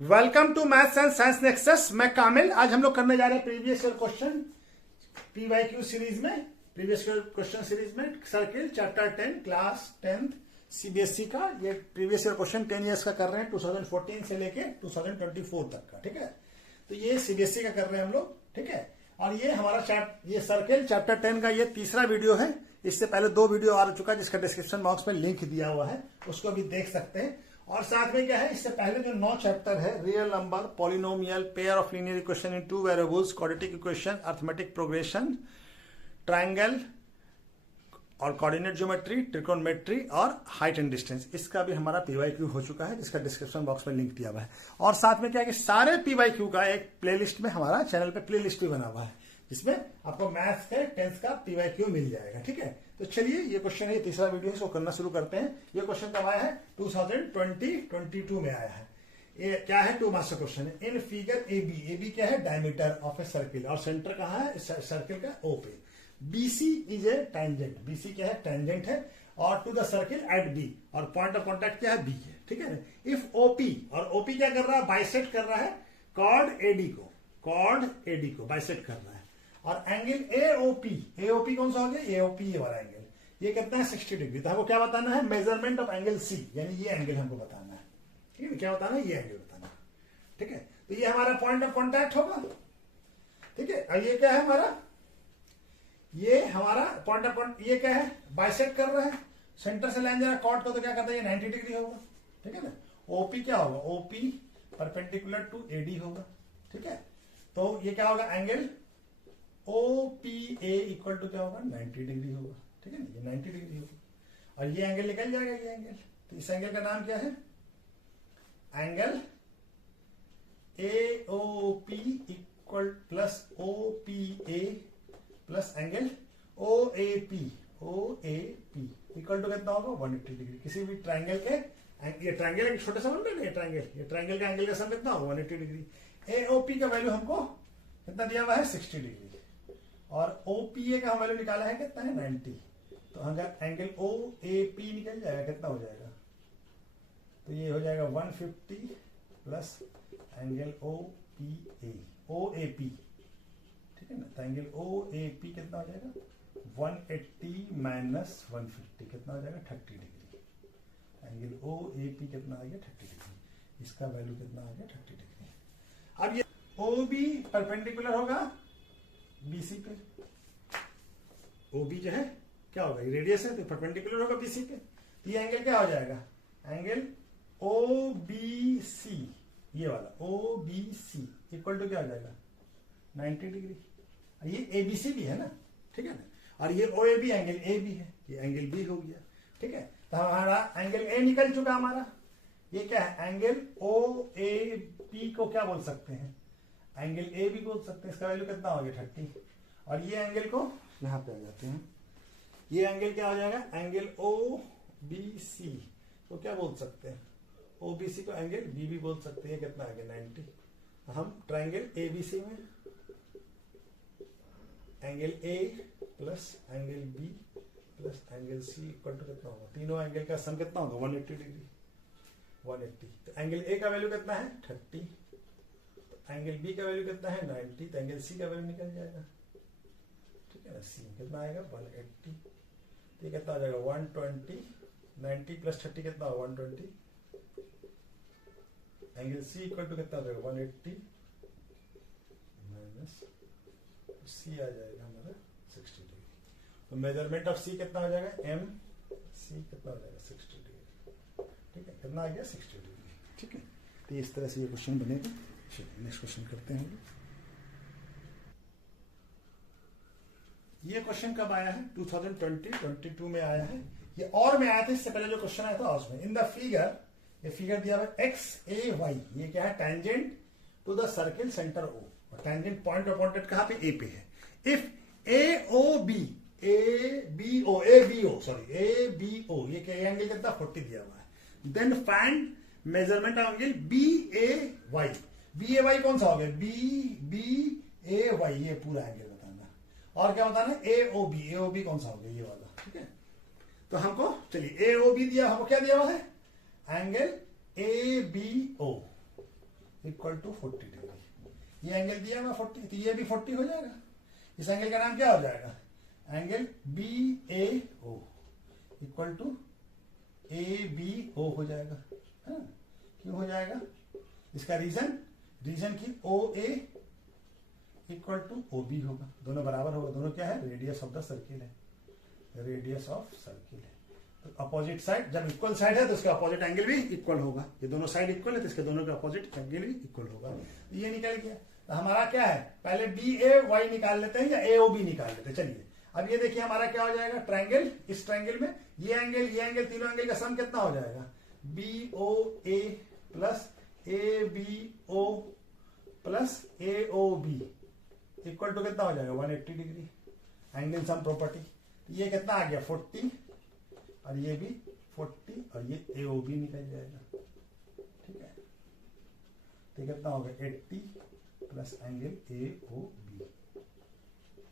Welcome to maths and science nexus. मैं कामिल। आज हम लोग करने जा रहे हैं previous year question PYQ series में। प्रीवियस ईयर क्वेश्चन सीरीज में circle chapter 10 class 10th CBSE का ये प्रीवियस ईयर क्वेश्चन 10 ईयर्स का कर रहे हैं, 2014 से लेके 2024 तक का। ठीक है, तो ये सीबीएसई का कर रहे हैं हम लोग। ठीक है, और ये हमारा ये सर्किल चैप्टर 10 का ये तीसरा वीडियो है। इससे पहले 2 वीडियो आ चुका है जिसका डिस्क्रिप्शन बॉक्स में लिंक दिया हुआ है, उसको भी देख सकते हैं। और साथ में क्या है, इससे पहले जो 9 चैप्टर है, real number, polynomial, pair of linear equation in 2 variables, quadratic equation, arithmetic progression, triangle और कोऑर्डिनेट ज्योमेट्री, ट्रिकोनोमेट्री और हाइट एंड डिस्टेंस, इसका भी हमारा पीवाईक्यू हो चुका है जिसका डिस्क्रिप्शन बॉक्स में लिंक दिया हुआ है। और साथ में क्या है कि सारे पीवाईक्यू का एक प्लेलिस्ट में हमारा चैनल पे प्लेलिस्ट भी बना हुआ है जिसमें आपको मैथ्स के 10th का पीवाईक्यू मिल जाएगा। ठीक है, तो चलिए ये क्वेश्चन है, ये तीसरा वीडियो है, इसको करना शुरू करते हैं। ये क्वेश्चन कब आया है? 2022 में आया है। ये क्या है? 2 मार्क्स का क्वेश्चन है। इन फिगर ए बी क्या है? डायमीटर ऑफ ए सर्किल, और सेंटर कहाँ है? सर्किल का ओ पे। BC is a tangent, BC क्या है? टेंजेंट है, और to the circle at B, और पॉइंट ऑफ कॉन्टैक्ट क्या है? बी है। ठीक है, इफ ओपी, और ओपी क्या कर रहा है? बाइसेक्ट कर रहा है कॉर्ड एडी को बाइसेक्ट कर रहा है। और एंगल एओपी कौन सा हो गया? एओपी ये वाला एंगल, ये कितना है? 60 डिग्री। तो हमको क्या बताना है? मेजरमेंट ऑफ एंगल सी, यानी ये एंगल हमको बताना है। ठीक है, क्या बताना है? ये एंगल बताना है। ठीक है, तो ये हमारा पॉइंट ऑफ कॉन्टैक्ट होगा। ठीक है, और ये क्या है हमारा? ये हमारा पॉइंट ऑफ कॉन्टैक्ट, ये क्या है? बाइसेक्ट कर रहा है सेंटर से लाइन जरा कॉर्ड को, तो क्या करता है? ये 90 डिग्री होगा। ठीक है ना। ओपी क्या होगा? ओपी परपेंडिकुलर टू एडी होगा। ठीक है, तो ये क्या होगा? एंगल OPA इक्वल टू क्या होगा? 90 डिग्री होगा। ठीक है ना, ये 90 डिग्री होगा, और ये एंगल निकल जाएगा, ये एंगल। तो इस एंगल का नाम क्या है? Angle AOP equal plus OPA plus angle OAP equal to कितना होगा? 180 डिग्री। किसी भी ट्राइंगल के, ये ट्राइंगल एक छोटे सा बन रहा है, ये ट्राइंगल का एंगल का सम कितना होगा? 180 डिग्री। AOP का वैल्यू हमको कितना दिया हुआ है? 60 डिग्री। और OPA का वैल्यू निकाला है कितना है? 90। तो अगर एंगल OAP निकल जाएगा, कितना हो जाएगा? तो ये हो जाएगा 150 प्लस एंगल OAP। ठीक है ना, तो एंगल OAP कितना हो जाएगा? 180 माइनस 150 कितना हो जाएगा? 30 डिग्री। एंगल OAP कितना आ गया? 30 डिग्री। इसका वैल्यू कितना आ गया? 30 डिग्री। अब ये OB परपेंडिकुलर होगा BC पे। OB जो है क्या होगा? ये रेडियस है, तो परपेंडिकुलर होगा BC पे। तो ये एंगल क्या हो जाएगा? एंगल OBC, ये वाला OBC इक्वल टू क्या हो जाएगा? 90 डिग्री। ये ABC भी है ना। ठीक है ना, और ये OAB एंगल A भी है, ये एंगल B हो गया। ठीक है, तो हमारा एंगल A निकल चुका हमारा। ये क्या है? एंगल OAP को क्या बोल सकते हैं? एंगल ए भी बोल सकते हैं। इसका वैल्यू कितना हो गया? 30। और ये एंगल को यहां पे आ जाते हैं, ये एंगल क्या हो जाएगा? एंगल OBC को क्या बोल सकते हैं? OBC को एंगल बी भी बोल सकते हैं। कितना आ गया? 90। हम ट्राइंगल ABC में angle A plus angle B plus angle C equal to कितना होगा? तीनों एंगल का सम कितना होगा? 180 डिग्री। 180। तो एंगल A का वैल्यू कितना है? 30। एंगल B का वैल्यू कितना है? 90। तो एंगल C का वैल्यू निकल जाएगा। ठीक है ना, C कितना आएगा? 180। तो ये कितना आ जाएगा? 120। 90 प्लस 30 कितना होगा? 120। एंगल C इक्वल टू कितना आ जाएगा? 180 माइनस C आ जाएगा हमारा 60 डिग्री। तो मेजरमेंट ऑफ C कितना हो जाएगा? MC कितना हो जाएगा? 60 डिग्री। ठीक है, कितना आ गया? 60 डिग्री। ठीक है, तो इस तरह से ये क्वेश्चन बनेगा। नेक्स्ट क्वेश्चन करते हैं। ये क्वेश्चन कब आया है? 2022 में आया है। ये और में आया था, इससे पहले जो क्वेश्चन आया था उसमें। इन द फिगर, ये फिगर दिया हुआ है XAY, ये क्या है? Tangent to the circle centre O, और टेंजेंट पॉइंट ऑफ कॉन्टैक्ट कहां पे? A पे है। इफ ABO, ये क्या एंगल कितना? 40 दिया हुआ है। Then find measurement of angle BAY। BAY कौन सा हो गया? BAY, ये पूरा एंगल बताना। और क्या बताना है? AOB कौन सा हो गया? ये वाला। ठीक है, तो हमको चलिए AOB दिया, हमको क्या दिया हुआ है? Angle ABO equal to 40 degree. ये एंगल दिया हुआ 40, तो ये भी 40 हो जाएगा। इस एंगल का नाम क्या हो जाएगा? Angle BAO equal to ABO हो जाएगा, है ना? क्यों हो जाएगा? इसका रीजन की OA इक्वल टू OB होगा, दोनों बराबर होगा। दोनों क्या है? रेडियस ऑफ द सर्किल है, रेडियस ऑफ सर्किल है। तो अपोजिट साइड, जब इक्वल साइड है तो उसका अपोजिट एंगल भी इक्वल होगा। ये दोनों साइड इक्वल है तो इसके दोनों का अपोजिट एंगल भी इक्वल होगा। तो ये निकल गया। तो हमारा क्या है? पहले BAY निकाल लेते हैं या AOB निकाल लेते हैं। चलिए अब ये देखिए हमारा क्या हो जाएगा? ट्रायंगल, इस ट्रायंगल में ये एंगल तीनों एंगल का सम कितना हो जाएगा? BOA plus ABO plus AOB equal to कितना हो जाएगा? 180 डिग्री। Angle sum property. ये कितना आ गया? 40, और ये भी 40, और ये AOB निकल जाएगा, ठीक है। तो कितना होगा? 80 प्लस एंगल AOB।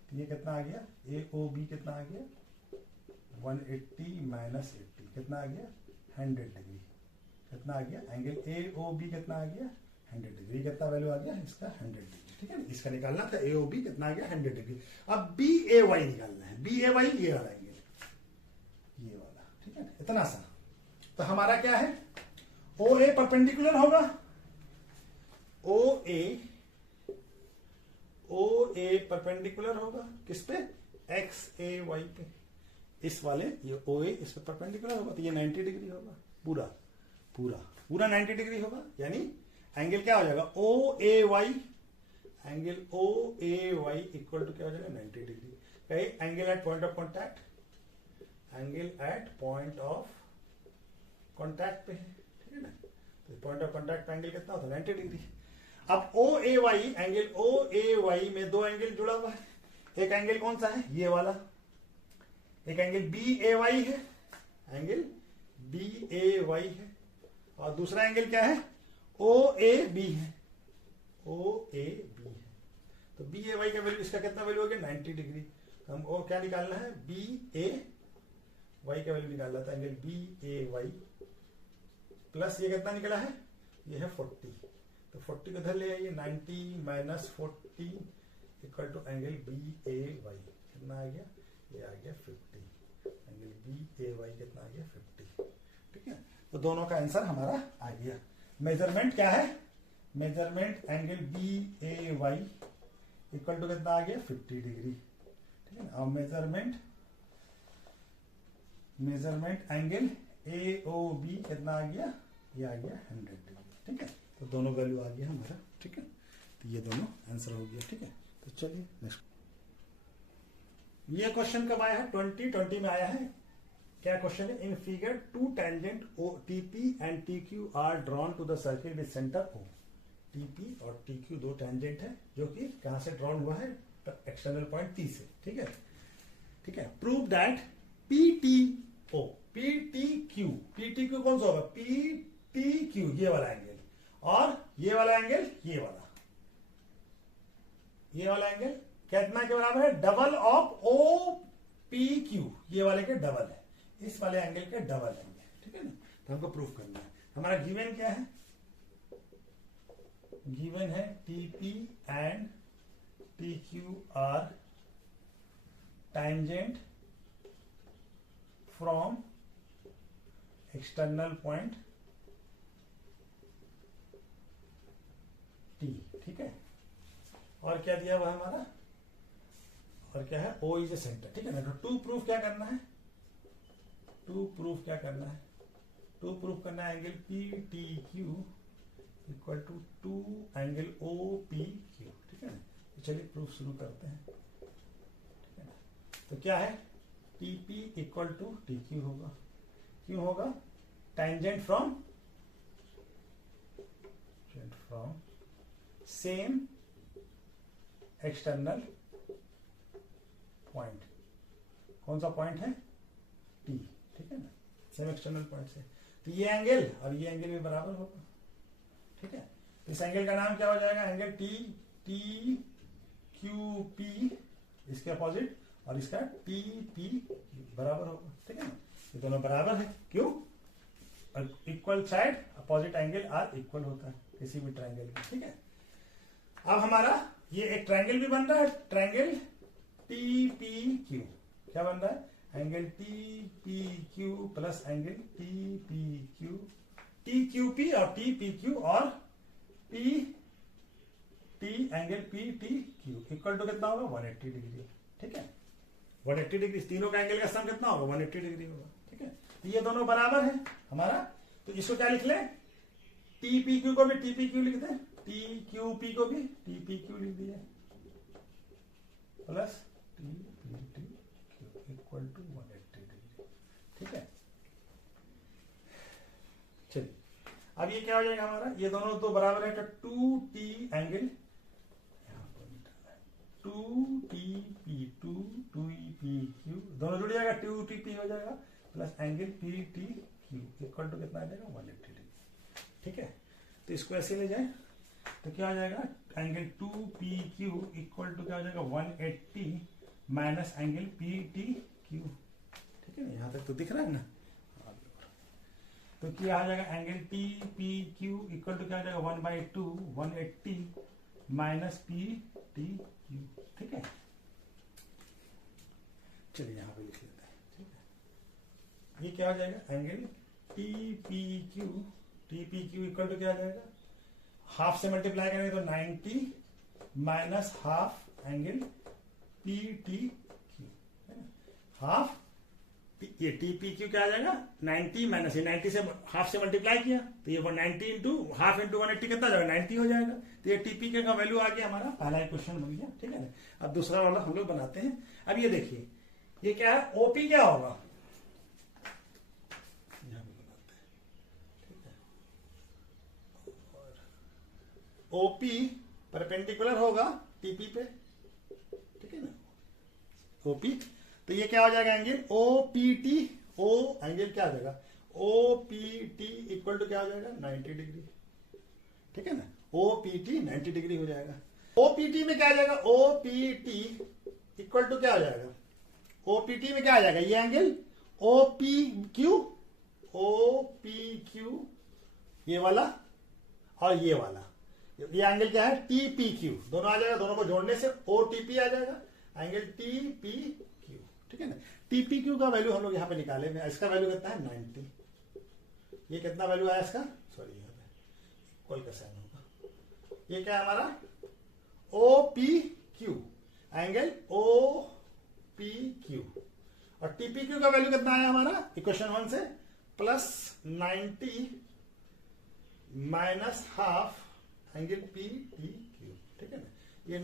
तो ये कितना आ गया? AOB कितना आ गया? 180 माइनस 80 कितना आ गया? 100 डिग्री। कितना आ गया? एंगल AOB कितना आ गया? 100 डिग्री। कितना वैल्यू आ गया इसका? 100 डिग्री, ठीक है। इसका निकालना था AOB कितना आ गया? 100 डिग्री। अब BAY निकालना है। BAY ये वाला एंगल, ये वाला, ठीक है, इतना सा। तो हमारा क्या है? OA परपेंडिकुलर होगा, OA परपेंडिकुलर होगा किस पे? XAY पे। इस वाले ये OA इस पे परपेंडिकुलर होगा, तो ये 90 डिग्री होगा। पूरा 90 डिग्री होगा। यानी एंगल क्या हो जाएगा? OAY, angle OAY equal to क्या हो जाएगा? 90 डिग्री। कहीं angle at point of contact, angle at point of contact पे है, ठीक है ना। तो पॉइंट ऑफ कॉन्टैक्ट पे एंगल कितना होता है? 90 डिग्री। अब OAY, एंगल OAY में दो एंगल जुड़ा हुआ है। एक एंगल कौन सा है? ये वाला। एक एंगल BAY है, एंगल BAY है, और दूसरा एंगल क्या है? OAB है, OAB है। तो BAY का वैल्यू, इसका कितना वैल्यू हो गया? 90 डिग्री। हमको क्या निकालना है? BAY का वैल्यू निकालना था। एंगल BAY प्लस ये कितना निकला है? ये है 40। तो 40 को इधर ले आइए। 90 minus 40 equal to angle BAY कितना आ गया? ये आ गया 50। एंगल BAY कितना आ गया? 50, ठीक है। तो दोनों का आंसर हमारा आ गया। मेजरमेंट क्या है? Measurement angle BAY equal to कितना आ गया? 50 डिग्री, ठीक है। और मेजरमेंट एंगल AOB कितना आ गया? ये आ गया 100 डिग्री, ठीक है। तो दोनों वैल्यू आ गया हमारा, ठीक है। तो ये दोनों आंसर हो गया, ठीक है। तो चलिए नेक्स्ट। ये क्वेश्चन कब आया है? 2020 में आया है। क्या क्वेश्चन है? In figure 2 tangent TP and TQ are drawn to the circle with centre O। TP और TQ दो टेंजेंट है जो कि कहां से ड्रॉन हुआ है? एक्सटर्नल पॉइंट P से, ठीक है, ठीक है। प्रूव दैट PTQ कौन सा होगा? PTQ ये वाला एंगल, और ये वाला एंगल, ये वाला एंगल कितना के बराबर है? Double of OPQ। ये वाले के डबल है, इस वाले एंगल के डबल एंगल, ठीक है ना। तो हमको प्रूफ करना है। हमारा गिवन क्या है? गिवन है TP and TQ are tangent from external point T, ठीक है। और क्या दिया हुआ हमारा? और क्या है? O इज ए सेंटर, ठीक है ना। तो टू प्रूफ क्या करना है? टू प्रूफ करना है angle PTQ equal to 2 angle OPQ, ठीक है ना। तो चलिए प्रूफ शुरू करते हैं, ठीक है ना। तो क्या है? TP इक्वल टू TQ होगा। क्यों होगा? Tangent from same external point. कौन सा पॉइंट है? T, ठीक है ना, सेम एक्सटर्नल पॉइंट से। तो ये एंगल और ये एंगल भी बराबर होगा, ठीक है। तो इस एंगल का नाम क्या हो जाएगा? एंगल TQP, इसके अपोजिट, और इसका TP बराबर होगा, ठीक है ना। ये दोनों बराबर है। क्यों? Equal side opposite angle are equal होता है। किसी भी ट्रायंगल की, ठीक है। अब हमारा ये एक ट्रायंगल भी बन रहा है, ट्रायंगल टी पी क्यू, क्या बन रहा है, angle T P Q plus angle T P Q, T Q P और टी पी क्यू और P T angle P T Q equal to कितना होगा 180 डिग्री, ठीक है। 180 डिग्री, तीनों का एंगल का सम कितना होगा 180 डिग्री होगा, ठीक है। तो ये दोनों बराबर है हमारा, तो इसको क्या लिख लें, टी पी क्यू को भी टी पी क्यू लिख दें, टी क्यू पी को भी टी पी क्यू लिख दिए plus T P T Q equal to 180 degree, ठीक है। चलिए अब ये क्या हो जाएगा हमारा, ये दोनों तो बराबर है, तो 2t angle 2t p 2p q दोनों जुड़ जाएगा, 2t p हो जाएगा plus angle p t q equal to कितना आ जाएगा 180 डिग्री, ठीक है। तो इसको ऐसे ले जाए तो क्या हो जाएगा, एंगल 2pq इक्वल टू क्या हो जाएगा 180 माइनस एंगल ptq, ठीक है ना, यहां तक तो दिख रहा है ना। तो क्या आ जाएगा, एंगल tpq इक्वल टू क्या हो जाएगा 1/2 180 माइनस ptq, ठीक है। चलिए यहां पे लिख लेते हैं, ठीक है। ये क्या हो जाएगा, एंगल tpq इक्वल टू क्या आ जाएगा, हाफ से मल्टीप्लाई करेंगे तो 90 minus half angle ptq, half ये tpq क्या आ जाएगा 90 माइनस ये 90 से हाफ से मल्टीप्लाई किया तो ये 90 इंटू हाफ इंटू 180 कितना जाएगा 90 हो जाएगा। तो ये tpk का वैल्यू आ गया, हमारा पहला क्वेश्चन बन गया, ठीक है ना। अब दूसरा वाला हम लोग बनाते हैं। अब ये देखिए ये क्या है, ओपी क्या होगा, ओपी परपेंडिकुलर होगा टीपी पे, ठीक है ना, ओपी। तो ये क्या हो जाएगा, एंगल ओपीटी, ओ एंगल क्या आ जाएगा ओपीटी इक्वल टू क्या हो जाएगा 90 डिग्री, ठीक है ना, ओपीटी 90 डिग्री हो जाएगा। ओपीटी में क्या आ जाएगा, ओपीटी इक्वल टू क्या हो जाएगा, ओपीटी में क्या आ जाएगा, ये एंगल ओपीक्यू, ओपीक्यू ये वाला और ये वाला, ये एंगल क्या है टीपीक्यू, दोनों आ जाएगा, दोनों को जोड़ने से ओटीपी आ जाएगा, एंगल टीपीक्यू, ठीक है ना। टीपीक्यू का वैल्यू हम लोग यहाँ पे निकाले, इसका वैल्यू कितना है 90, ये कितना वैल्यू आया इसका, सॉरी यहाँ पे कोई का साइन होगा, ये क्या है हमारा ओपीक्यू, एंगल ओपीक्यू, और टीपीक्यू का वैल्यू कितना आया हमारा इक्वेशन 1 से plus 90 minus half angle P T Q, ठीक है ना। ये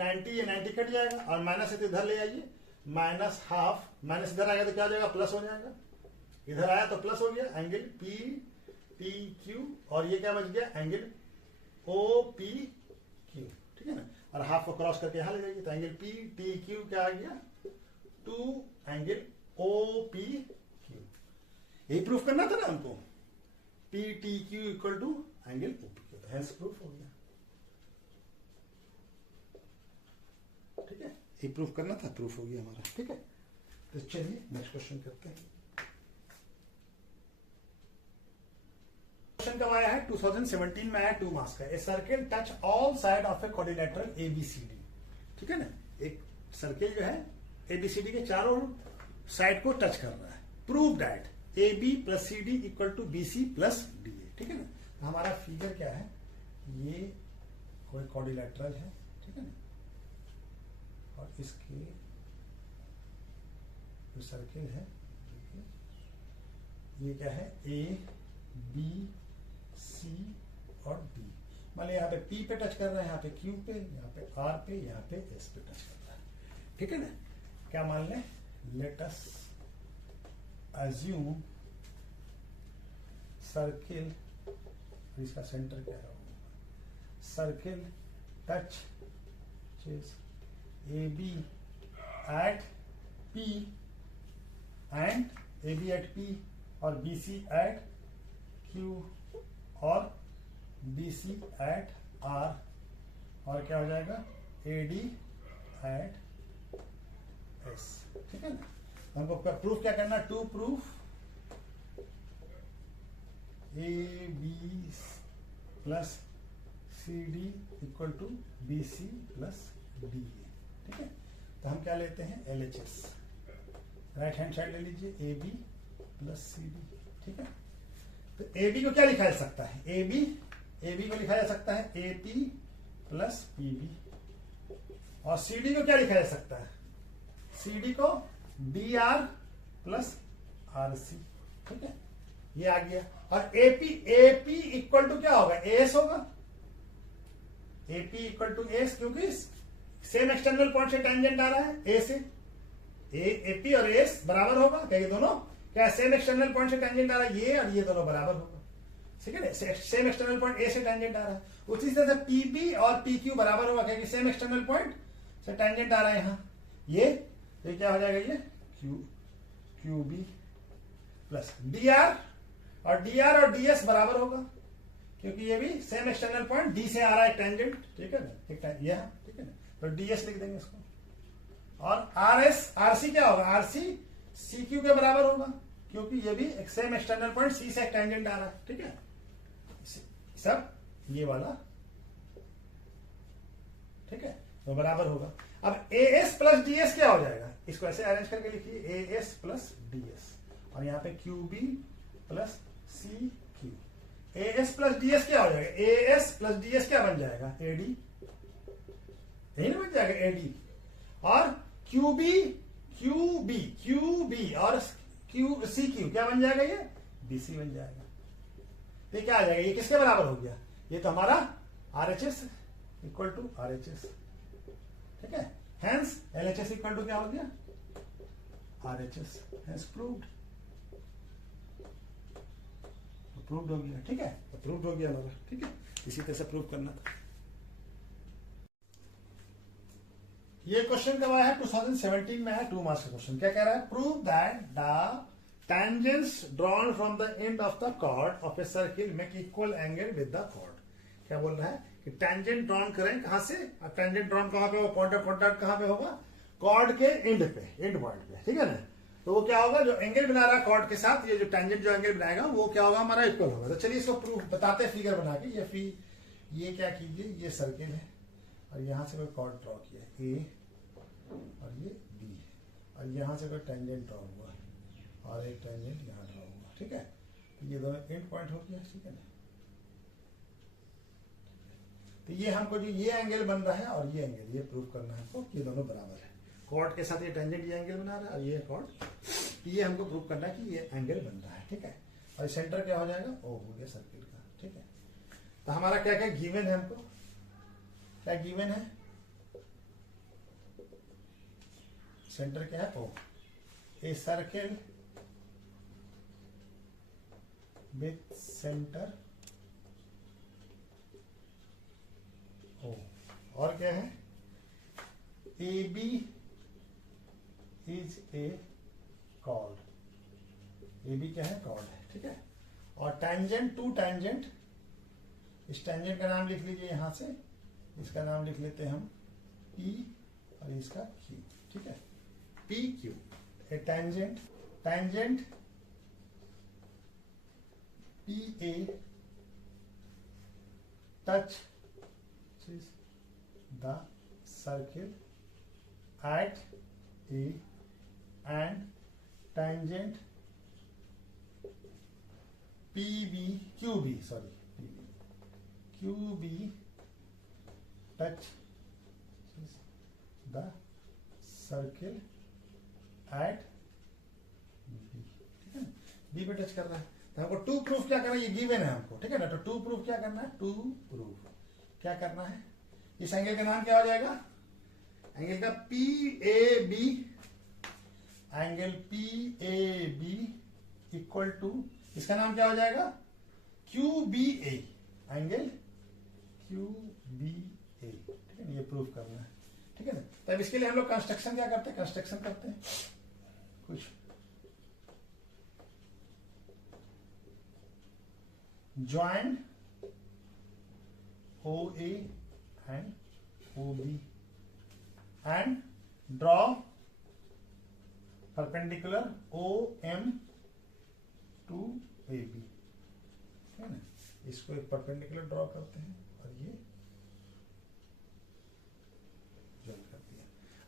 90 कट जाएगा और माइनस इधर ले आइए, माइनस हाफ, माइनस इधर आएगा तो क्या हो जाएगा प्लस हो जाएगा, इधर आया तो प्लस हो गया, एंगल पी टी क्यू, और ये क्या बच गया एंगल ओ पी क्यू, ठीक है ना। और हाफ को क्रॉस करके यहां ले जाइए तो एंगल पी टी क्यू क्या आ गया 2 एंगल ओ पी क्यू, यही प्रूफ करना था ना हमको, P T Q equal to angle O P Q, hence proof हो गया, ठीक है। ये प्रूफ करना था, प्रूफ हो गया हमारा, ठीक है। तो चलिए नेक्स्ट क्वेश्चन करते हैं। क्वेश्चन कब आया है 2017 में आया, 2 मार्क्स का। A circle touch all side of a quadrilateral ABCD, ठीक है ना, एक सर्किल जो है एबीसीडी के चारों साइड को टच कर रहा है, prove that A B plus C D equal to B C plus D A, ठीक है ना। तो हमारा फिगर क्या है, ये कोई क्वाड्रिलेटरल है, ठीक है ना, और इसके जो सर्किल है ये क्या है ए बी सी और डी, मान लीजिए यहाँ पे पी पे टच कर रहा है, यहाँ पे क्यू पे, यहाँ पे आर पे, यहाँ पे एस पे टच कर रहा है, ठीक है ना। क्या मान लें, लेट अस अज्यूम सर्किल, इसका सेंटर क्या है, circle touch A B at P and A B at P और बी सी एट क्यू और बी सी एट आर, और क्या हो जाएगा ए डी एट एस, ठीक है ना। हमको प्रूफ क्या करना, to proof A B plus C D equal to B C plus D A. ठीक है, तो हम क्या लेते हैं, L H S. Right hand side ले लीजिए, A B plus C D. ठीक है, तो ए बी को क्या लिखा जा सकता है, ए बी को लिखा जा सकता है A P plus P B, और सी डी को क्या लिखा जा सकता है, सी डी को D R plus R C. ठीक है, ये आ गया। और एपी इक्वल टू क्या होगा, एस होगा, एपी इक्वल टू एस, क्योंकि सेम एक्सटर्नल पॉइंट से टेंजेंट आ रहा है ए से, एपी और एस बराबर होगा क्या, ये दोनों क्या सेम एक्सटर्नल पॉइंट से टेंजेंट आ रहा है, ये और ये दोनों बराबर होगा। ठीक है, सेम एक्सटर्नल पॉइंट ए से टेंजेंट आ रहा है। उसी तरह से पीबी और पीक्यू बराबर होगा क्योंकि सेम एक्सटर्नल पॉइंट से टेंजेंट आ रहा है यहाँ, ये क्या हो जाएगा, ये Q B plus D R और डी एस बराबर होगा क्योंकि ये भी सेम एक्सटर्नल पॉइंट डी से आ रहा है टेंजेंट। ठीक है ना, ये ठीक है ना, तो डीएस लिख देंगे इसको। और आर सी क्या होगा, आर सी सी क्यू के बराबर होगा क्योंकि ये भी एक सेम एक्सटर्नल पॉइंट सी से टेंजेंट आ रहा है। ठीक है, सब ये वाला ठीक है, तो बराबर होगा। अब A S plus D S क्या हो जाएगा, इसको ऐसे अरेंज करके लिखिए, A S plus D S, और यहाँ पे Q B plus C Q. A S plus D S क्या हो जाएगा, A S plus D S क्या बन जाएगा, ए डी, यही ना बन जाएगा ए डी। और क्यू बी और क्यू सी क्यू क्या बन जाएगा, ये बी सी बन जाएगा। तो ये क्या आ जाएगा, ये किसके बराबर हो गया, ये तो हमारा R H S equal to R H S. ठीक है, hence L H S equal to क्या हो गया, R H S. Hence proved हो गया। ठीक है, प्रूव्ड हो गया हमारा। ठीक है, इसी तरह से प्रूव करना था। ये क्वेश्चन कब आया है, 2017 में है, 2 मार्क्स का क्वेश्चन। क्या कह रहा है, prove that the tangents drawn from the end of the chord of a circle make equal angle with the chord. क्या बोल रहा है कि टेंजेंट ड्रॉन करें कहां से, टेंजेंट ड्रॉन कहां पे होगा, पॉइंट ऑफ कॉन्टैक्ट कहां पे होगा, कॉर्ड के एंड पे, एंड पॉइंट पे। ठीक है ना, तो वो क्या होगा, जो एंगल बना रहा है कॉर्ड के साथ, ये जो टेंजेंट जो एंगल बनाएगा वो क्या होगा, हमारा इक्वल होगा। तो चलिए इसको प्रूफ बताते हैं फिगर बना के। ये क्या कीजिए, ये सर्किल है और यहां से कोई कॉर्ड ड्रॉ किया ए और ये बी है, और यहां से कोई टेंजेंट ड्रॉ हुआ है और एक टेंजेंट यहां ड्रॉ हुआ। ठीक है, तो ये दोनों एंड पॉइंट हो गया। ठीक है ना, तो ये हमको जो ये एंगल बन रहा है और ये एंगल, ये प्रूफ करना है हमको, ये दोनों बराबर है। कॉर्ड के साथ ये टेंजेंट ये एंगल बना रहा है और ये कॉर्ड, ये हमको प्रूव करना है कि ये एंगल बन रहा है। ठीक है, और सेंटर क्या हो जाएगा, ओ हो गया सर्किल का। ठीक है, तो हमारा क्या क्या गिवन है, हमको क्या गिवन है, सेंटर क्या है, O, a circle with centre O, और क्या है, A B is a chord, A B क्या है, कॉर्ड है। ठीक है, और टेंजेंट टू टेंजेंट, इस टेंजेंट का नाम लिख लीजिए यहां से, इसका नाम लिख लेते हैं हम P और इसका Q। ठीक है, P Q, A tangent P A touch the circle at A and tangent QB touch the circle at B। ठीक है, बी पे टच कर रहा है, तो हमको टू प्रूफ क्या करना है, ये गिवन है हमको। ठीक है ना, तो टू प्रूफ क्या करना है, टू प्रूफ क्या करना है, इस एंगल का नाम क्या हो जाएगा, एंगल का P A B, angle P A B equal to, इसका नाम क्या हो जाएगा, Q B A, angle Q B A. ठीक है, ये प्रूफ करना है। ठीक है ना, तब इसके लिए हम लोग कंस्ट्रक्शन क्या करते हैं, कंस्ट्रक्शन करते हैं कुछ join O A and O B and draw perpendicular O M to A B. है ना, इसको एक परपेंडिकुलर ड्रॉ करते हैं और ये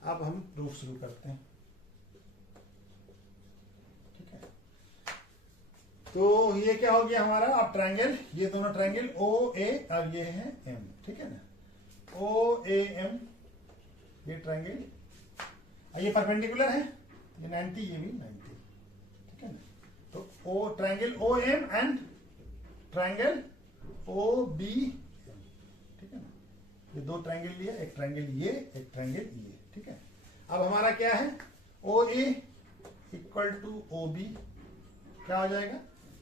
अब हम प्रूफ शुरू करते हैं। ठीक है, तो ये क्या हो गया हमारा, अब ट्रायंगल, ये दोनों ट्रायंगल ओ ए और ये है एम, ठीक है ना, ओ ए एम, ये ट्रायंगल, ये परपेंडिकुलर है, ये 90, ये भी 90, ठीक है ना। तो O triangle O M and triangle O B M, ठीक है ना, ये दो ट्रायंगल लिया, एक ट्रायंगल ये, एक ट्रायंगल ये, ठीक है। अब हमारा क्या है, O A equal to O B, क्या हो जाएगा,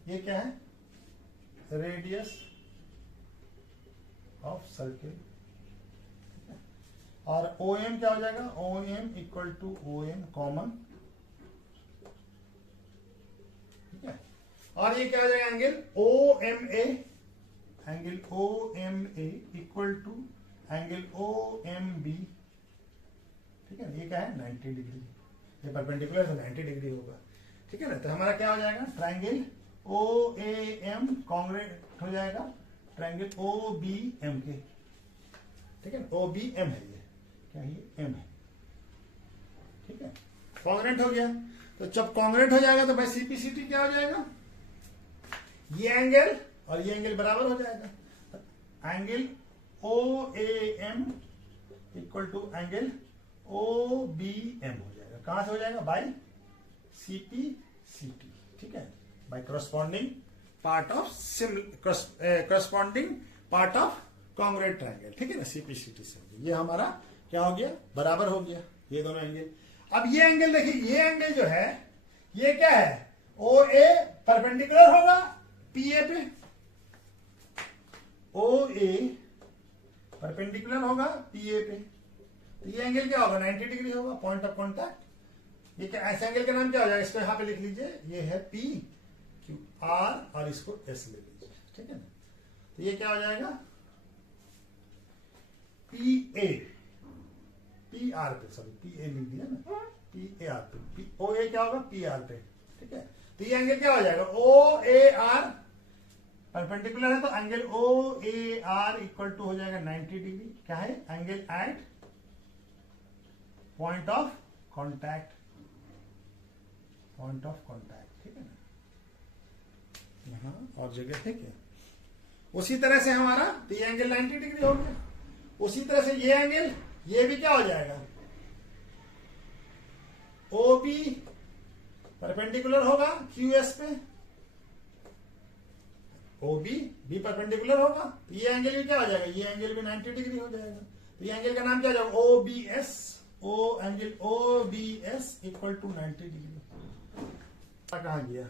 ये क्या है, रेडियस ऑफ सर्किल, और ओ एम क्या हो जाएगा, O M equal to O M common, ठीक है। और ये क्या हो जाएगा, angle O M A, angle O M A equal to angle O M B, ठीक है। ये क्या है, 90 डिग्री, ये परपेंडिकुलर तो 90 डिग्री होगा, ठीक है ना। तो हमारा क्या हो जाएगा, triangle O A M congruent हो जाएगा ट्रायंगल ओ बी एम के, ठीक है। ओ बी एम है, ये क्या, ये एम है, ठीक है, कॉन्ग्रुएंट हो गया। तो जब कॉन्ग्रुएंट हो जाएगा तो भाई सीपीसीटी क्या हो जाएगा, ये एंगल और ये एंगल बराबर हो जाएगा, angle O A M equal to angle O B M हो जाएगा, कहां से हो जाएगा, बाय सीपीसीटी, ठीक है, by corresponding part of corresponding part of congruent triangle, ठीक है ना, सीपीसीटी से। ये हमारा क्या हो गया, बराबर हो गया ये दोनों एंगल। अब ये एंगल देखिए, ये एंगल जो है ये क्या है, ओ ए परपेंडिकुलर होगा पी ए पे, ओ ए परपेंडिकुलर होगा पी ए पे, तो ये एंगल क्या होगा, 90 डिग्री होगा, पॉइंट ऑफ कॉन्टैक्ट। ये क्या, ऐसे एंगल का नाम क्या हो जाएगा, इसको यहां पे लिख लीजिए, ये है पी क्यू आर और इसको एस ले लीजिए, ठीक है ना। तो ये क्या हो जाएगा, पी ए, पी आर पे, सॉरी पी ए लिख दिया ना, पी ए आर पे, ओ ए क्या होगा, पी आर पे, ठीक है। तो ये एंगल क्या हो जाएगा, ओ ए आर परपेंडिकुलर है, तो angle O A R equal to हो जाएगा 90 डिग्री, क्या है, angle at point of contact, point of contact, ठीक है ना, यहां और जगह है क्या। उसी तरह से हमारा, तो ये एंगल 90 डिग्री हो गया, उसी तरह से ये एंगल, ये भी क्या हो जाएगा, ओ बी परपेंडिकुलर होगा क्यू एस पे, ओ बी बी परपेंडिकुलर होगा, तो ये एंगल भी क्या हो जाएगा, ये एंगल भी 90 डिग्री हो जाएगा। तो ये एंगल का नाम क्या हो जाएगा, O B S, O angle O B S equal to 90 degree. कहा गया,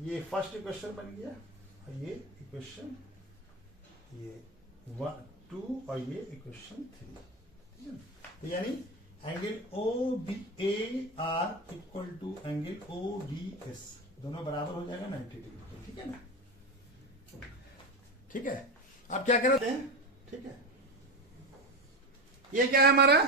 ये फर्स्ट इक्वेशन बन गया, और ये इक्वेशन, ये 1 2 और ये इक्वेशन 3, ठीक है ना। तो यानी angle O B A R equal to angle O B S, दोनों बराबर हो जाएगा 90 डिग्री, ठीक है ना, ठीक है। अब क्या करते हैं, ठीक है, ये क्या है हमारा,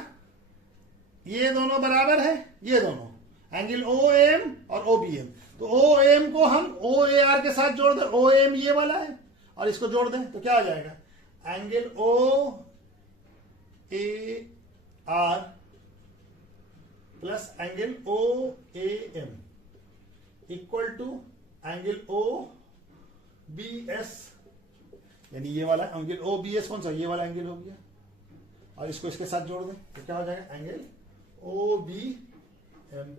ये दोनों बराबर है, ये दोनों एंगल ओ एम और ओ बी एम, तो ओ एम को हम ओ ए आर के साथ जोड़ दें, ओ एम ये वाला है और इसको जोड़ दें, तो क्या हो जाएगा, angle O A R plus angle O A M equal to angle O B S, यानी ये वाला एंगल ओ बी एस कौन सा, ये वाला एंगल हो गया, और इसको इसके साथ जोड़ दें तो क्या हो जाएगा, एंगल ओ बी एम,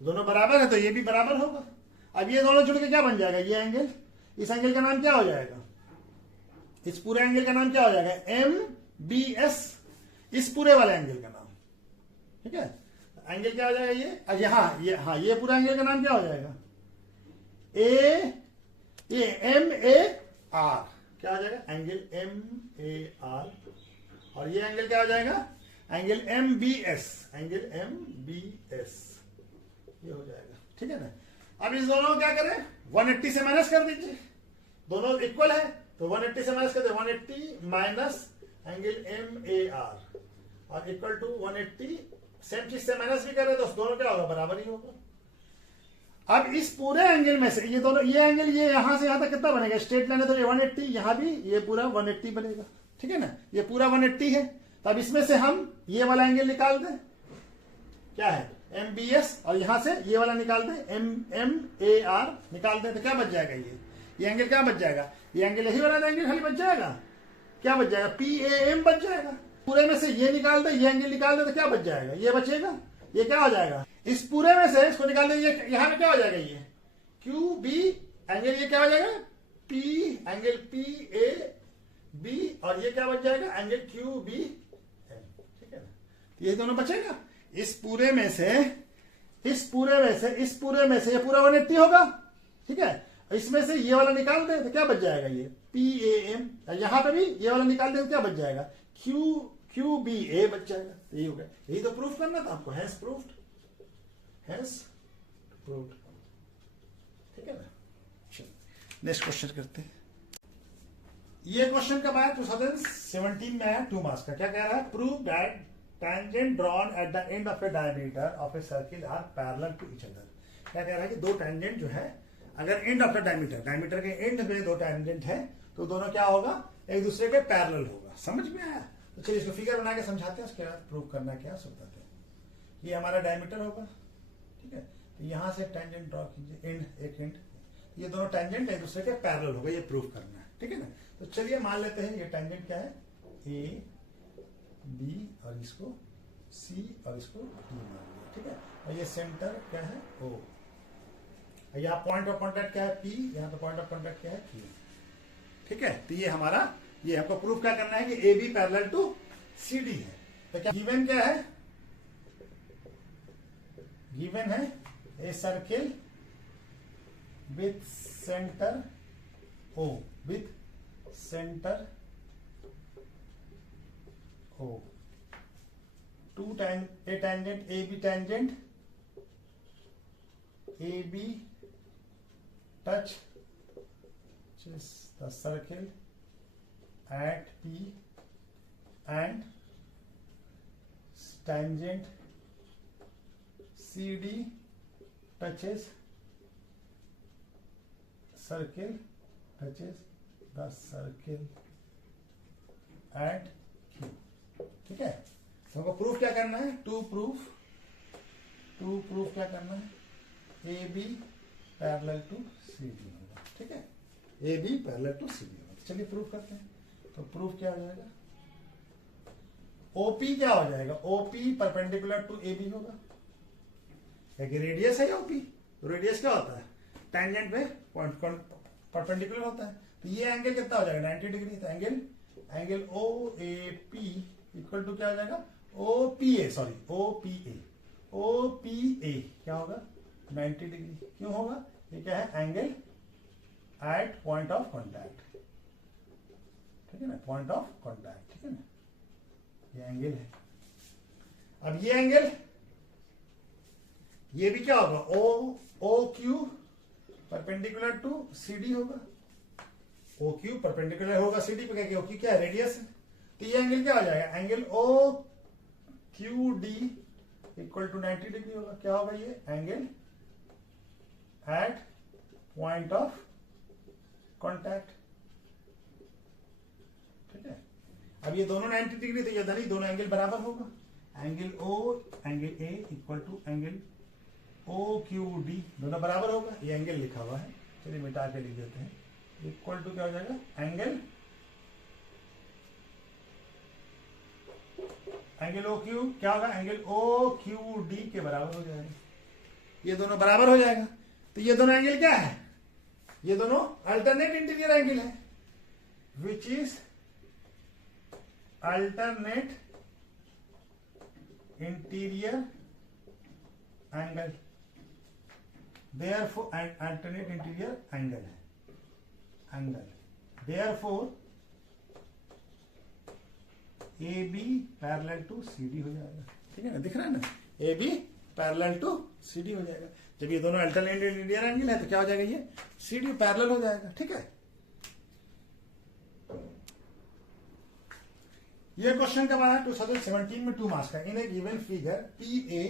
दोनों बराबर है तो ये भी बराबर होगा। अब ये दोनों जुड़ के क्या बन जाएगा, ये एंगल, इस एंगल का नाम क्या हो जाएगा, इस पूरे एंगल का नाम क्या हो जाएगा, एम बी एस, इस पूरे वाले एंगल का नाम, ठीक है। एंगल क्या हो जाएगा, ये यहाँ, हाँ ये पूरा एंगल का नाम क्या हो जाएगा, ये एम ए आर, क्या हो जाएगा, एंगल एम ए आर, और ये एंगल क्या हो जाएगा, angle M B S, angle M B S, ये हो जाएगा, ठीक है ना। अब इस दोनों को क्या करें, 180 से माइनस कर दीजिए, दोनों इक्वल है तो 180 से माइनस कर दे, 180 minus angle M A R और इक्वल टू 180, सेम चीज से माइनस भी कर रहे तो दोनों क्या होगा, बराबर ही होगा। अब इस पूरे एंगल में से ये दोनों, ये एंगल ये यहां से यहां तक कितना बनेगा, स्ट्रेट लाइन है तो ये 180, यहां भी ये पूरा 180 बनेगा, ठीक है ना, ये पूरा 180 है, तब इसमें से हम ये वाला एंगल निकाल दें, क्या है MBS, और यहां से ये वाला निकाल दें MMAR निकाल दें, तो क्या बच जाएगा ये एंगल क्या बच जाएगा, ये एंगल यही वाला एंगल खाली बच जाएगा, क्या बच जाएगा PAM बच जाएगा। पूरे में से ये निकाल दे, ये एंगल निकाल दे, तो क्या बच जाएगा, ये बचेगा, ये क्या हो जाएगा, इस पूरे में से इसको निकाल दे, ये यहां पे क्या हो जाएगा, ये QB एंगल, ये क्या हो जाएगा P एंगल PAB, और ये क्या बच जाएगा एंगल QBM, ठीक है ना। ये दोनों बचेगा, इस पूरे में से ये पूरा 180 होगा, ठीक है। इसमें से ये वाला निकाल दें तो क्या बच जाएगा, ये PAM, यहां पे भी ये वाला निकाल दें तो क्या बच जाएगा QBA बच जाएगा। यही हो गया, यही तो प्रूफ करना था आपको, हैज प्रूव्ड, ठीक है ना। नेक्स्ट क्वेश्चन करते हैं। ये क्वेश्चन कब आया, 2017 में आया, 2 मार्क्स का। क्या कह रहा है, prove that tangent drawn at the end of a diameter of a circle are parallel to each other। क्या कह रहा है कि दो टेंजेंट जो है, अगर एंड ऑफ द डायमीटर के एंड में दो टेंजेंट है तो दोनों क्या होगा, एक दूसरे के पैरेलल होगा। समझ में आया, तो चलिए इसको फिगर बना के समझाते हैं, उसके बाद प्रूव करना क्या समझाते हैं। ये हमारा डायमीटर होगा, ठीक है, तो यहां से टेंजेंट ड्रॉ कीजिए, एक एंड, ये दोनों टेंजेंट एक दूसरे के पैरेलल होगा, ये प्रूव करना है, ठीक है ना। तो चलिए मान लेते हैं ये टेंजेंट क्या है, A B और इसको C और इसको D मान लिया, ठीक है। और ये सेंटर क्या है O, यहाँ पॉइंट ऑफ कॉन्टैक्ट क्या है P, यहाँ पे पॉइंट ऑफ कॉन्टैक्ट क्या है Q, ठीक है। तो ये हमारा, ये हमको प्रूफ क्या करना है कि AB पैरेलल टू CD है। तो क्या गिवन क्या है, गिवन है ए circle with centre O, with centre O, a tangent AB tangent AB touches the circle at P and tangent CD touches the circle at Q, ठीक है। तो हमको प्रूफ क्या करना है, टू प्रूफ क्या करना है, AB पैरेलल टू CD होगा, ठीक है, AB पैरेलल टू CD होगा। चलिए प्रूफ करते हैं। तो प्रूफ क्या हो जाएगा, OP क्या हो जाएगा, OP परपेंडिकुलर टू AB होगा, क्योंकि रेडियस है OP, तो रेडियस क्या होता है, टेंजेंट में परपेंडिकुलर होता है। तो ये एंगल कितना हो जाएगा, 90 डिग्री। तो एंगल OAP इक्वल टू क्या हो जाएगा, OPA क्या होगा, 90 डिग्री। क्यों होगा, ये क्या है, angle at point of contact, ठीक है ना, पॉइंट ऑफ कॉन्टैक्ट, ठीक है ना, ये एंगल है। अब ये एंगल, ये भी क्या होगा, OQ परपेंडिकुलर टू CD होगा, OQ परपेंडिकुलर होगा CD पे, क्या OQ क्या है, रेडियस है। तो ये एंगल क्या हो जाएगा, angle OQD equal to 90 degree होगा। क्या होगा, ये angle at point of contact, ठीक है। अब ये दोनों 90 डिग्री, तो ये दोनों एंगल बराबर होगा, angle A equal to angle OQD दोनों बराबर होगा। ये एंगल लिखा हुआ है, चलिए मिटा के लिख देते हैं, इक्वल टू क्या हो जाएगा, एंगल OQ क्या होगा, एंगल OQD के बराबर हो जाएगा। ये दोनों बराबर हो जाएगा। तो ये दोनों एंगल क्या है, ये दोनों अल्टरनेट इंटीरियर एंगल है, which is alternate interior angle, therefore alternate interior angle है, therefore AB parallel to CD हो जाएगा, ठीक है ना, दिख रहा है ना, AB पैरेलल टू CD हो जाएगा। जब ये दोनों अल्टरनेट इंटीरियर एंगल है तो क्या हो जाएगा, ये CD पैरेलल हो जाएगा, ठीक है। ये क्वेश्चन कब आया, 2017 में, 2 मार्क्स का। In a given figure PA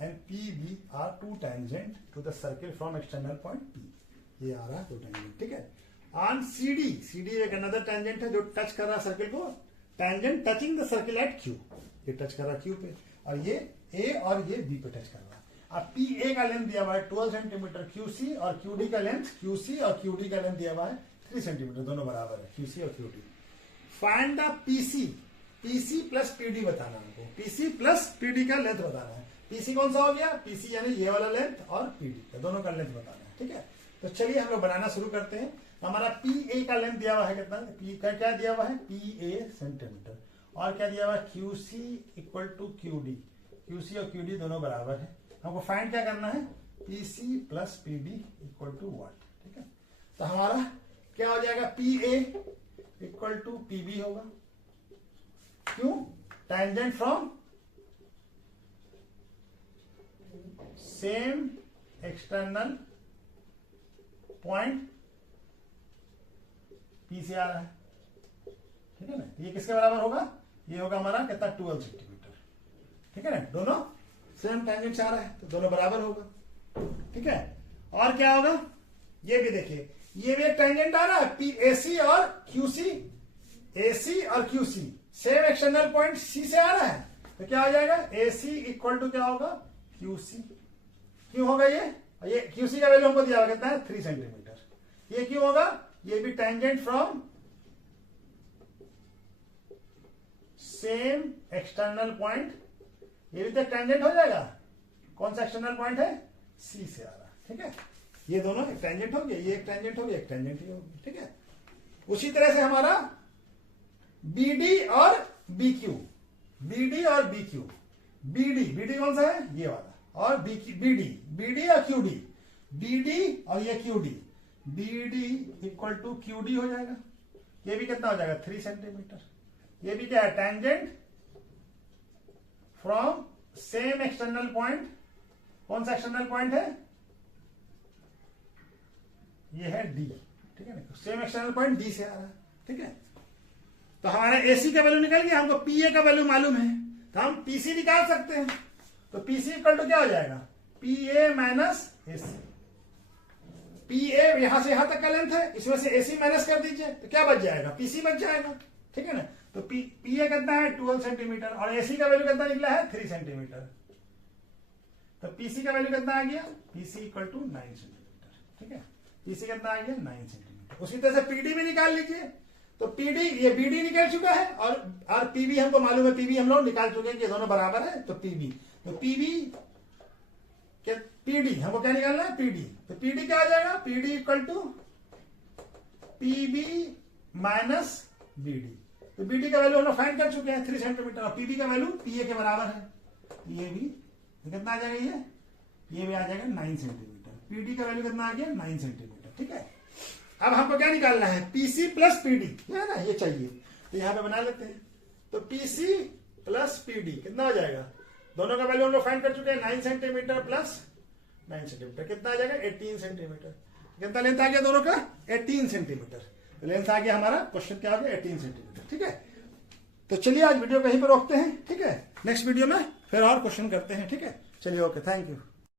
and PB are two tangent to the circle from external point P, ये आ रहा है दो टेंजेंट, ठीक है। ऑन CD एक अनदर टेंजेंट है जो टच कर रहा है सर्किल को tangent touching the circle at Q, ये टच कर रहा क्यू पे, और ये ए और ये बी पे टच कर रहा है। अब पी ए का लेंथ दिया हुआ है 12 सेंटीमीटर QC, और QD का लेंथ QC और QD का लेंथ दिया हुआ है 3 सेंटीमीटर, दोनों बराबर है QC और QD। Find the PC plus PD बताना हमको, PC प्लस PD का लेंथ बताना है। PC कौन सा हो गया, PC यानी ये वाला लेंथ, और PD का दोनों का लेंथ बताना है, ठीक है। तो चलिए हम लोग बनाना शुरू करते हैं। हमारा PA का लेंथ दिया हुआ है कितना, P का क्या दिया हुआ है PA सेंटीमीटर, और क्या दिया हुआ है QC equal to QD, QC और QD दोनों बराबर है। हमको फाइंड क्या करना है, PC plus PD equal to what, ठीक है। तो हमारा क्या हो जाएगा, PA इक्वल टू PB होगा, क्यों, tangent from same external point P से आ रहा है, ठीक है ना। ये किसके बराबर होगा, ये होगा हमारा कितना 12 सेंटीमीटर, ठीक है ना। दोनों सेम टेंजेंट से आ रहा है तो दोनों बराबर होगा, ठीक है। और क्या होगा, ये भी देखिए, ये भी एक टेंजेंट आ रहा है AC और QC, AC और QC same external point C से आ रहा है, तो क्या हो जाएगा AC इक्वल टू क्या होगा QC, क्यों होगा ये QC का वैल्यू हमको दिया हुआ कितना है 3 सेंटीमीटर, ये क्यों होगा, ये भी tangent from same external point, ये भी तो टेंजेंट हो जाएगा, कौन सा एक्सटर्नल पॉइंट है C से आ रहा, ठीक है। ये दोनों एक टेंजेंट हो गया, ये एक टेंजेंट हो गया, एक टेंजेंट ही होगी, ठीक है। उसी तरह से हमारा BD और BQ, BD और BQ, BD कौन सा है ये वाला, और BD और QD, BD और ये QD, BD equal to QD हो जाएगा। ये भी कितना हो जाएगा 3 सेंटीमीटर। ये भी क्या है, tangent from same external point, कौन सा एक्सटर्नल पॉइंट है, ये है D, ठीक है ना। सेम एक्सटर्नल पॉइंट D से आ रहा है, ठीक है। तो हमारा AC का वैल्यू निकल गया, हमको PA का वैल्यू मालूम है, तो हम PC निकाल सकते हैं। तो PC इक्वल टू क्या हो जाएगा, PA माइनस AC। PA यहां से यहां तक का लेंथ है, इसमें से AC माइनस कर दीजिए तो क्या बच जाएगा, PC बच जाएगा, ठीक है ना। तो PA कितना है 12 सेंटीमीटर, और AC का वैल्यू कितना निकला है 3 सेंटीमीटर। तो PC का वैल्यू कितना आ गया, PC इक्वल टू 9 सेंटीमीटर, ठीक है। PC कितना आ गया 9 सेंटीमीटर। उसी तरह से PD भी निकाल लीजिए, तो PD, ये BD निकल चुका है, और PB हमको मालूम है, PB हम लोग निकाल चुके हैं कि दोनों बराबर है, तो PB, तो PD हमको क्या निकालना है PD, तो PD क्या आ जाएगा, PD equal to PB minus BD। तो BD का वैल्यू हम लोग फाइंड कर चुके हैं 3 सेंटीमीटर, और PB का वैल्यू PA के बराबर है, ये भी तो कितना आ जाएगा, ये भी आ जाएगा 9 सेंटीमीटर। PD का वैल्यू कितना आ गया 9 सेंटीमीटर, ठीक है। अब हमको क्या निकालना है, PC प्लस PD, है ना, ये चाहिए, तो यहां पे बना लेते हैं। तो PC प्लस PD कितना हो जाएगा, दोनों का वैल्यू हम लोग फाइंड कर चुके हैं, 9 सेंटीमीटर प्लस 9 सेंटीमीटर कितना आ जाएगा 18 सेंटीमीटर। कितना लेंथ आ गया दोनों का 18 सेंटीमीटर। तो लेंथ आ गया हमारा, क्वेश्चन क्या आ गया 18 सेंटीमीटर, ठीक है। तो चलिए आज वीडियो कहीं पर रोकते हैं, ठीक है। नेक्स्ट वीडियो में फिर और क्वेश्चन करते हैं, ठीक है। चलिए, ओके, थैंक यू।